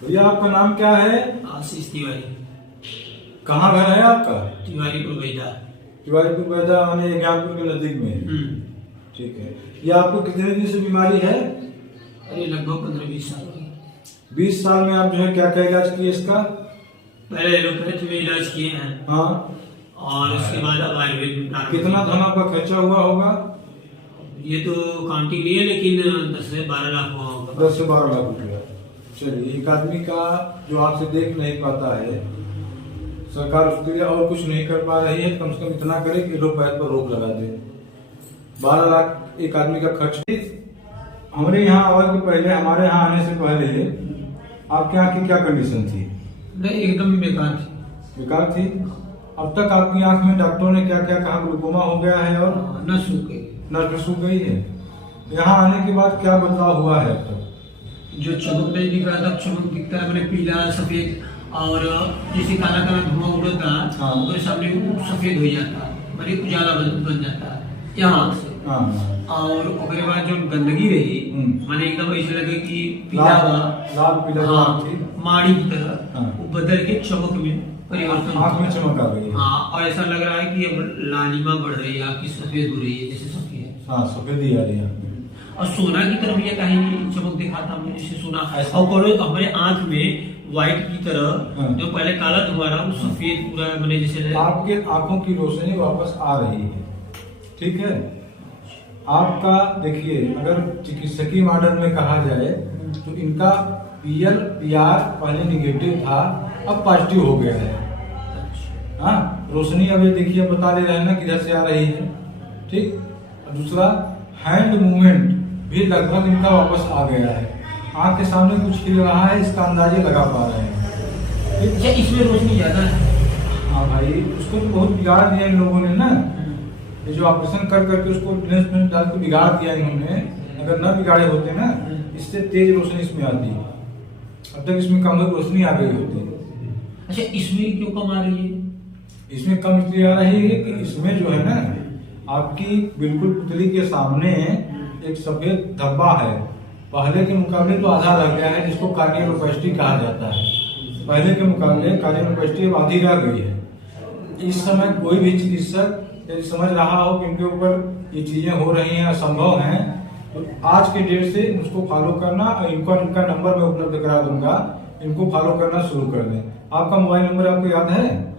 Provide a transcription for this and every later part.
भैया आपका नाम क्या है? आशीष तिवारी। कहाँ घर है आपका? तिवारीपुर बैदा। तिवारीपुर बैदा माने ज्ञानपुर के नजदीक में। ठीक है। ये आपको कितने दिन से बीमारी है? अरे लगभग 15-20 साल। 20 साल में आप जो है क्या क्या इलाज किए इसका? पहले एलोपैथी में इलाज किए हैं। हाँ। और उसके बाद अब आयुर्वेद में प्रारंभ कितना धन आपका खर्चा हुआ होगा? ये तो काउंटिंग नहीं है, लेकिन 10 से 12 लाख हुआ होगा। 10 से 12 लाख रुपया। चलिए, एक आदमी का जो आपसे देख नहीं पाता है, सरकार उसके लिए और कुछ नहीं कर पा रही है, कम से कम इतना करे कि एलोपैथ पर रोक लगा दे। 12 लाख एक आदमी का खर्च। हमारे यहाँ आने के पहले, हमारे यहाँ आने से पहले आपके यहाँ की क्या कंडीशन थी? नहीं, एकदम बेकार थी। बेकार थी। अब तक आपकी आंख में डॉक्टरों ने क्या क्या कहा? ग्लूकोमा हो गया है और न सूख गई। नस सूख गई है। यहाँ आने के बाद क्या बदलाव हुआ है अब तक? जो चमक नहीं दिख रहा था, चमक दिखता है, मैंने पीला सफेद, और जैसे काला काला धुआं उड़ता हाँ। तो सामने सफेद हो जाता, मैंने उजाला बन जाता यहाँ से। हाँ। और उसके बाद जो गंदगी रही, मैंने एकदम ऐसे लगे कि लाल पीला हाँ, थी, माड़ी की तरह हाँ। वो बदल के चमक में परिवर्तन, आँख में चमक आ गई है। हाँ, और ऐसा लग रहा है कि अब लालिमा बढ़ रही है, आपकी सफेद हो रही है, जैसे सफेद। हाँ, सफेदी आ रही है आँख में। और सोना की तरफ ये कहीं चमक दिखा था हमने, जैसे सोना। और हमारे आंख में व्हाइट की तरह, हाँ। जो पहले काला धुआं रहा वो सफेद पूरा, मैंने जैसे आपके आंखों की रोशनी वापस आ रही है। ठीक है। आपका देखिए, अगर चिकित्सकीय मॉडल में कहा जाए तो इनका PR पहले निगेटिव था, अब पॉजिटिव हो गया है। हाँ, रोशनी अब ये देखिए बता दे रहे हैं ना किधर से आ रही है। ठीक। और दूसरा, हैंड मूवमेंट भी लगभग इनका वापस आ गया है। आंख के सामने कुछ हिल रहा है, इसका अंदाजे लगा पा रहे हैं। ठीक? अच्छा, इसमें रोशनी ज्यादा है। हाँ भाई, उसको तो बहुत बिगाड़ दिया इन लोगों ने ना। ये जो ऑपरेशन कर करके उसको लेंस में डाल के बिगाड़ दिया इन्होंने। अगर न बिगाड़े होते ना, इससे तेज रोशनी इसमें आती। अब तक इसमें कम रोशनी आ गई होती। अच्छा, इसमें क्यों कम आ रही है? इसमें कम इसलिए आ रही है कि इसमें जो है ना, आपकी बिल्कुल पुतली के सामने एक सफेद धब्बा है। पहले के मुकाबले तो आधा रह गया है, जिसको कार्डियोलोपेस्टी कहा जाता है। पहले के मुकाबले कार्डियोलोपेस्टी अब आधी रह गई है। इस समय कोई भी चिकित्सक यदि समझ रहा हो कि इनके ऊपर ये चीजें हो रही हैं, असंभव हैं, तो आज के डेट से उसको फॉलो करना, और इनका नंबर मैं उपलब्ध करा दूंगा, इनको फॉलो करना शुरू कर दें। आपका मोबाइल नंबर आपको याद है?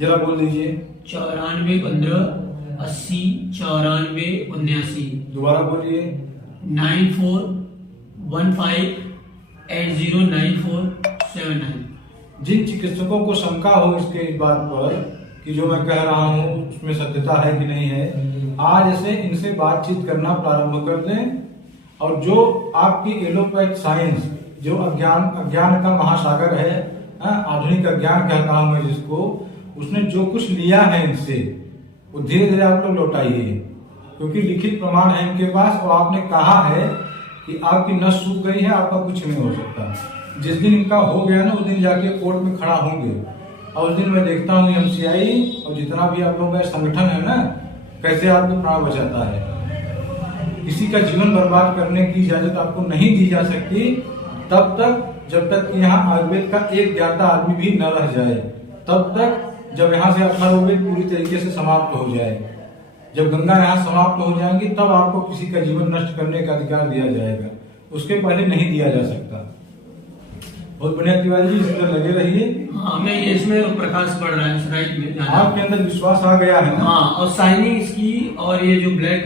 जरा बोल दीजिए। 9415 80 94 79। दोबारा बोलिए। 9415 809479। जिन चिकित्सकों को शंका हो इसके इस बात पर कि जो मैं कह रहा हूँ उसमें सत्यता है कि नहीं है, आज से इनसे बातचीत करना प्रारंभ कर दें। और जो आपकी एलोपैथ साइंस, जो अज्ञान का महासागर है, आधुनिक अज्ञान कहता हूं मैं जिसको, उसने जो कुछ लिया है इनसे, वो धीरे धीरे आप लोग लौटाइए। क्योंकि लिखित प्रमाण है इनके पास, और आपने कहा है कि आपकी नस सूख गई है, आपका कुछ नहीं हो सकता। जिस दिन इनका हो गया ना, उस दिन जाके कोर्ट में खड़ा होंगे, और उस दिन मैं देखता हूँ MCI और जितना भी आप लोगों का संगठन है ना, कैसे आपको प्राण बचाता है। किसी का जीवन बर्बाद करने की इजाजत आपको नहीं दी जा सकती तब तक, जब तक कि यहाँ आयुर्वेद का एक ज्ञाता आदमी भी न रह जाए। तब तक जब यहाँ से अथर्ववेद पूरी तरीके से समाप्त हो जाए, जब गंगा यहाँ समाप्त हो जाएंगी, तब आपको किसी का जीवन नष्ट करने का अधिकार दिया जाएगा। उसके पहले नहीं दिया जा सकता। बहुत बढ़िया तिवारी जी, इस पर लगे रहिए। हाँ, मैं इसमें प्रकाश बढ़ रहा है, राइट में आपके अंदर विश्वास आ गया है ना? हाँ, और शाइनिंग इसकी, और ये जो ब्लैक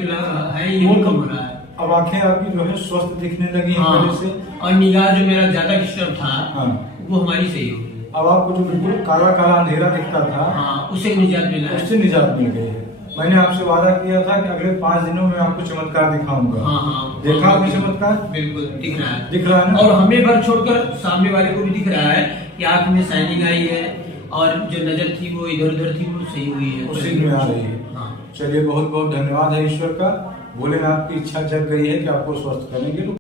है ये कम हो रहा है। अब आंखें आपकी जो है स्वस्थ दिखने लगी हैं पहले से। और निगाह जो मेरा ज्यादा डिस्टर्ब था, हाँ, वो हमारी सही हो गई। अब आपको जो बिल्कुल काला काला अंधेरा दिखता था, हाँ, उससे निजात मिला है। उससे निजात मिल गई है। मैंने आपसे वादा किया था कि अगले 5 दिनों में आपको चमत्कार दिखाऊंगा। हाँ, देखा आपने चमत्कार? बिल्कुल दिख रहा है। दिख रहा है ना? और हमें भर छोड़कर सामने वाले को भी दिख रहा है कि आंख में शाइनिंग आई है, और जो नजर थी वो इधर उधर थी, वो सही हुई है, उसी में आ रही है। हाँ। चलिए, बहुत बहुत धन्यवाद है ईश्वर का। भोलेनाथ की इच्छा जग गई है कि आपको स्वस्थ करने के लिए।